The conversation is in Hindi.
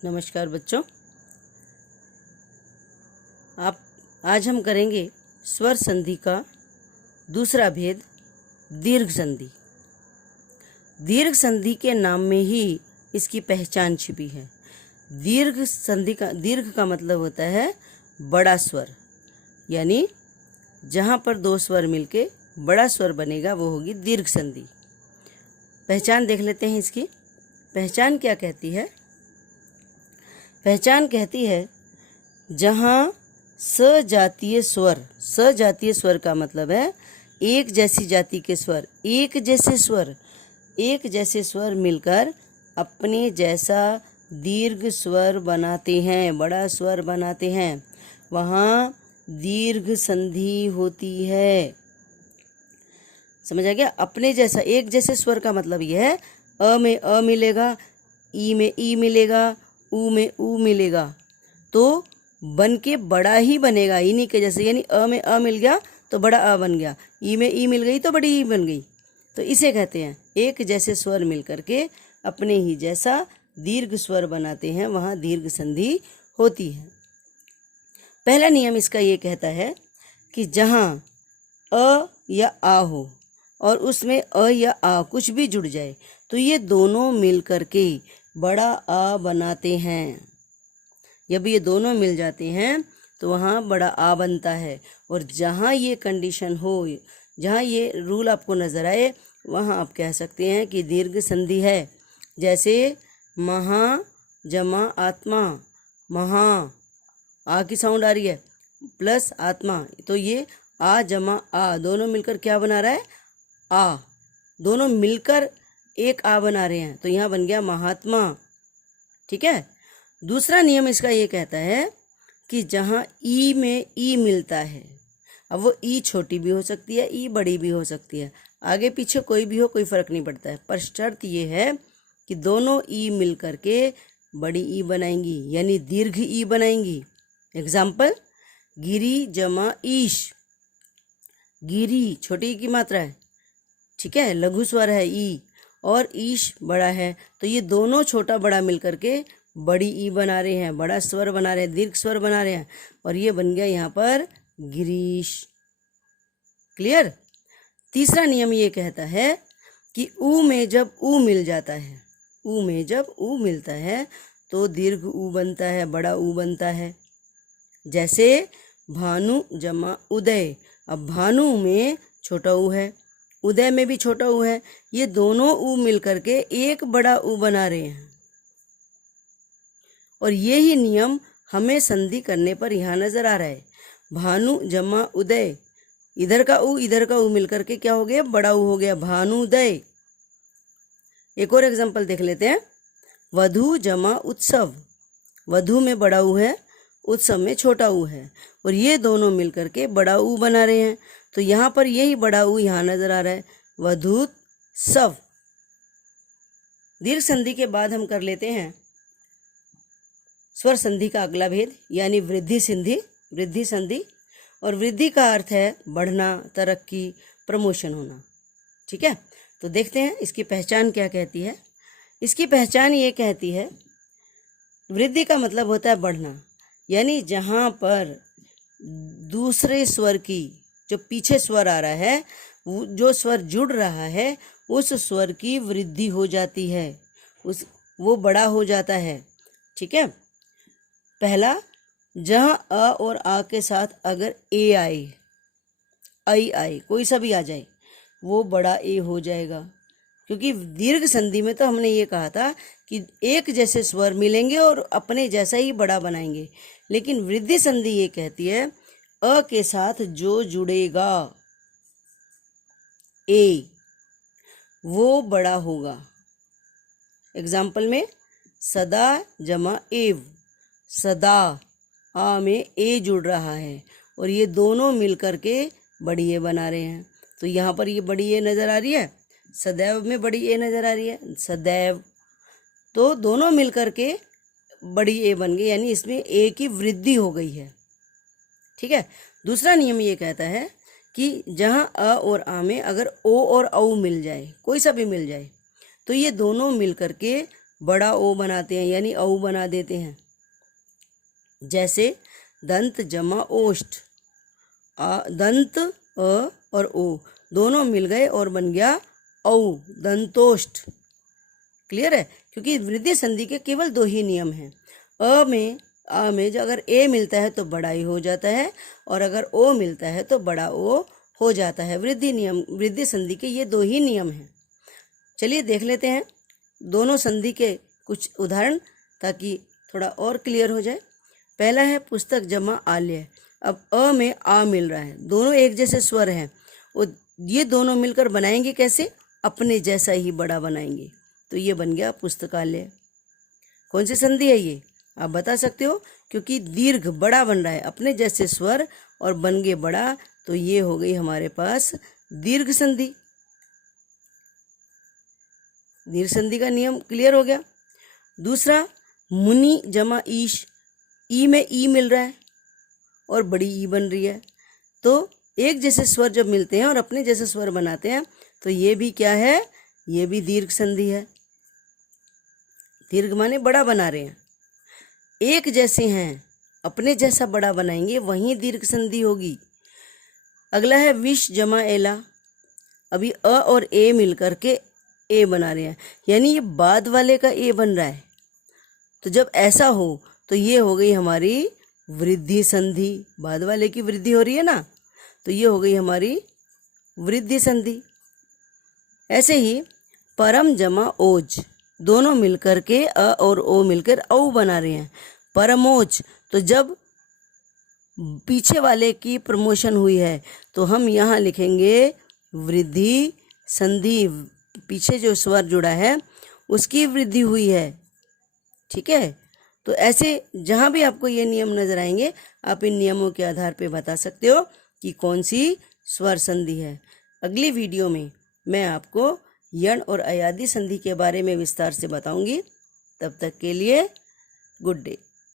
नमस्कार बच्चों। आज हम करेंगे स्वर संधि का दूसरा भेद, दीर्घ संधि। दीर्घ संधि के नाम में ही इसकी पहचान छिपी है। दीर्घ का मतलब होता है बड़ा स्वर, यानी जहाँ पर दो स्वर मिलके बड़ा स्वर बनेगा वो होगी दीर्घ संधि। पहचान देख लेते हैं इसकी। पहचान क्या कहती है? पहचान कहती है जहाँ सजातीय स्वर का मतलब है एक जैसी जाति के स्वर, एक जैसे स्वर मिलकर अपने जैसा दीर्घ स्वर बनाते हैं, बड़ा स्वर बनाते हैं, वहाँ दीर्घ संधि होती है। समझ आ गया? अपने जैसा, एक जैसे स्वर का मतलब यह है अ में अ मिलेगा, ई में ई मिलेगा, ऊ में ऊ मिलेगा, तो बन के बड़ा ही बनेगा, इन्हीं के जैसे। यानी अ में अ मिल गया तो बड़ा अ बन गया, ई में ई मिल गई तो बड़ी ई बन गई। तो इसे कहते हैं एक जैसे स्वर मिल करके अपने ही जैसा दीर्घ स्वर बनाते हैं, वहाँ दीर्घ संधि होती है। पहला नियम इसका ये कहता है कि जहाँ अ या आ हो और उसमें अ या आ कुछ भी जुड़ जाए तो ये दोनों मिल करके बड़ा आ बनाते हैं। जब ये दोनों मिल जाते हैं तो वहाँ बड़ा आ बनता है। और जहाँ ये कंडीशन हो, जहाँ ये रूल आपको नज़र आए, वहाँ आप कह सकते हैं कि दीर्घ संधि है। जैसे महा जमा आत्मा, महा आ की साउंड आ रही है प्लस आत्मा, तो ये आ जमा आ दोनों मिलकर क्या बना रहा है? आ। दोनों मिलकर एक आ बना रहे हैं, तो यहाँ बन गया महात्मा। ठीक है। दूसरा नियम इसका ये कहता है कि जहाँ ई में ई मिलता है, अब वो ई छोटी भी हो सकती है, ई बड़ी भी हो सकती है, आगे पीछे कोई भी हो, कोई फर्क नहीं पड़ता है, पर शर्त ये है कि दोनों ई मिल करके बड़ी ई बनाएंगी, यानी दीर्घ ई बनाएंगी। एग्जाम्पल, गिरी जमा ईश। गिरी छोटी की मात्रा है, ठीक है, लघु स्वर है ई, और ईश बड़ा है, तो ये दोनों छोटा बड़ा मिल करके बड़ी ई बना रहे हैं, बड़ा स्वर बना रहे हैं, दीर्घ स्वर बना रहे हैं, और ये बन गया यहाँ पर गिरीश। क्लियर? तीसरा नियम ये कहता है कि ऊ में जब ऊ मिल जाता है, ऊ में जब ऊ मिलता है तो दीर्घ ऊ बनता है, बड़ा ऊ बनता है। जैसे भानु जमा उदय। अब भानु में छोटा ऊ है, उदय में भी छोटा ऊ है, ये दोनों ऊ मिल करके एक बड़ा ऊ बना रहे हैं। और यही नियम हमें संधि करने पर यहाँ नजर आ रहा है। भानु जमा उदय, इधर का ऊ मिल करके क्या हो गया? बड़ा ऊ हो गया, भानुदय। एक और एग्जांपल देख लेते हैं। वधु जमा उत्सव। वधु में बड़ा ऊ है, उत्सव में छोटा ऊ है, और ये दोनों मिल करके बड़ा ऊ बना रहे हैं, तो यहाँ पर यही बड़ा ऊ यहाँ नजर आ रहा है, वधूत्सव। दीर्घ संधि के बाद हम कर लेते हैं स्वर संधि का अगला भेद, यानी वृद्धि संधि। और वृद्धि का अर्थ है बढ़ना, तरक्की, प्रमोशन होना। ठीक है, तो देखते हैं इसकी पहचान क्या कहती है। इसकी पहचान ये कहती है, वृद्धि का मतलब होता है बढ़ना, यानी जहाँ पर दूसरे स्वर की, जो पीछे स्वर आ रहा है, जो स्वर जुड़ रहा है, उस स्वर की वृद्धि हो जाती है, वो बड़ा हो जाता है। ठीक है। पहला, जहाँ अ और आ के साथ अगर ए आए, आई कोई सा भी आ जाए, वो बड़ा ए हो जाएगा। क्योंकि दीर्घ संधि में तो हमने ये कहा था कि एक जैसे स्वर मिलेंगे और अपने जैसा ही बड़ा बनाएंगे, लेकिन वृद्धि संधि ये कहती है अ के साथ जो जुड़ेगा ए, वो बड़ा होगा। एग्जाम्पल में सदा जमा एव, सदा, आ में ए जुड़ रहा है, और ये दोनों मिल करके बड़ी ए बना रहे हैं, तो यहाँ पर ये बड़ी ए नज़र आ रही है, सदैव में बड़ी ए नज़र आ रही है, सदैव, तो दोनों मिल करके बड़ी ए बन गई, यानी इसमें ए की वृद्धि हो गई है। ठीक है। दूसरा नियम ये कहता है कि जहाँ अ और आ में अगर ओ और औ मिल जाए, कोई सा भी मिल जाए, तो ये दोनों मिल करके बड़ा ओ बनाते हैं, यानी औ बना देते हैं। जैसे दंत जमा ओष्ठ, दंत अ और ओ दोनों मिल गए और बन गया औ, दंतोष्ठ। क्लियर है? क्योंकि वृद्धि संधि के केवल दो ही नियम हैं। आ में जो अगर ए मिलता है तो बड़ा ई हो जाता है, और अगर ओ मिलता है तो बड़ा ओ हो जाता है। वृद्धि संधि के ये दो ही नियम हैं। चलिए देख लेते हैं दोनों संधि के कुछ उदाहरण, ताकि थोड़ा और क्लियर हो जाए। पहला है पुस्तक जमा आलय। अब अ में आ मिल रहा है, दोनों एक जैसे स्वर हैं, वो ये दोनों मिलकर बनाएंगे कैसे? अपने जैसा ही बड़ा बनाएंगे, तो ये बन गया पुस्तकालय। कौन सी संधि है ये? आप बता सकते हो, क्योंकि दीर्घ बड़ा बन रहा है, अपने जैसे स्वर और बन गए बड़ा, तो ये हो गई हमारे पास दीर्घ संधि। दीर्घ संधि का नियम क्लियर हो गया। दूसरा, मुनि जमा ईश। ई में ई मिल रहा है और बड़ी ई बन रही है, तो एक जैसे स्वर जब मिलते हैं और अपने जैसे स्वर बनाते हैं, तो ये भी क्या है? ये भी दीर्घ संधि है। दीर्घ माने बड़ा बना रहे हैं, एक जैसे हैं, अपने जैसा बड़ा बनाएंगे, वहीं दीर्घ संधि होगी। अगला है विष जमा एला। अभी अ और ए मिलकर के ए बना रहे हैं, यानी ये बाद वाले का ए बन रहा है। तो जब ऐसा हो तो ये हो गई हमारी वृद्धि संधि। बाद वाले की वृद्धि हो रही है ना, तो ये हो गई हमारी वृद्धि संधि। ऐसे ही परम जमा ओज, दोनों मिलकर के अ और ओ मिलकर औ बना रहे हैं, परमोज। तो जब पीछे वाले की प्रमोशन हुई है तो हम यहाँ लिखेंगे वृद्धि संधि, पीछे जो स्वर जुड़ा है उसकी वृद्धि हुई है। ठीक है? तो ऐसे जहाँ भी आपको ये नियम नजर आएंगे, आप इन नियमों के आधार पे बता सकते हो कि कौन सी स्वर संधि है। अगली वीडियो में मैं आपको यण और अयादी संधि के बारे में विस्तार से बताऊंगी। तब तक के लिए गुड डे।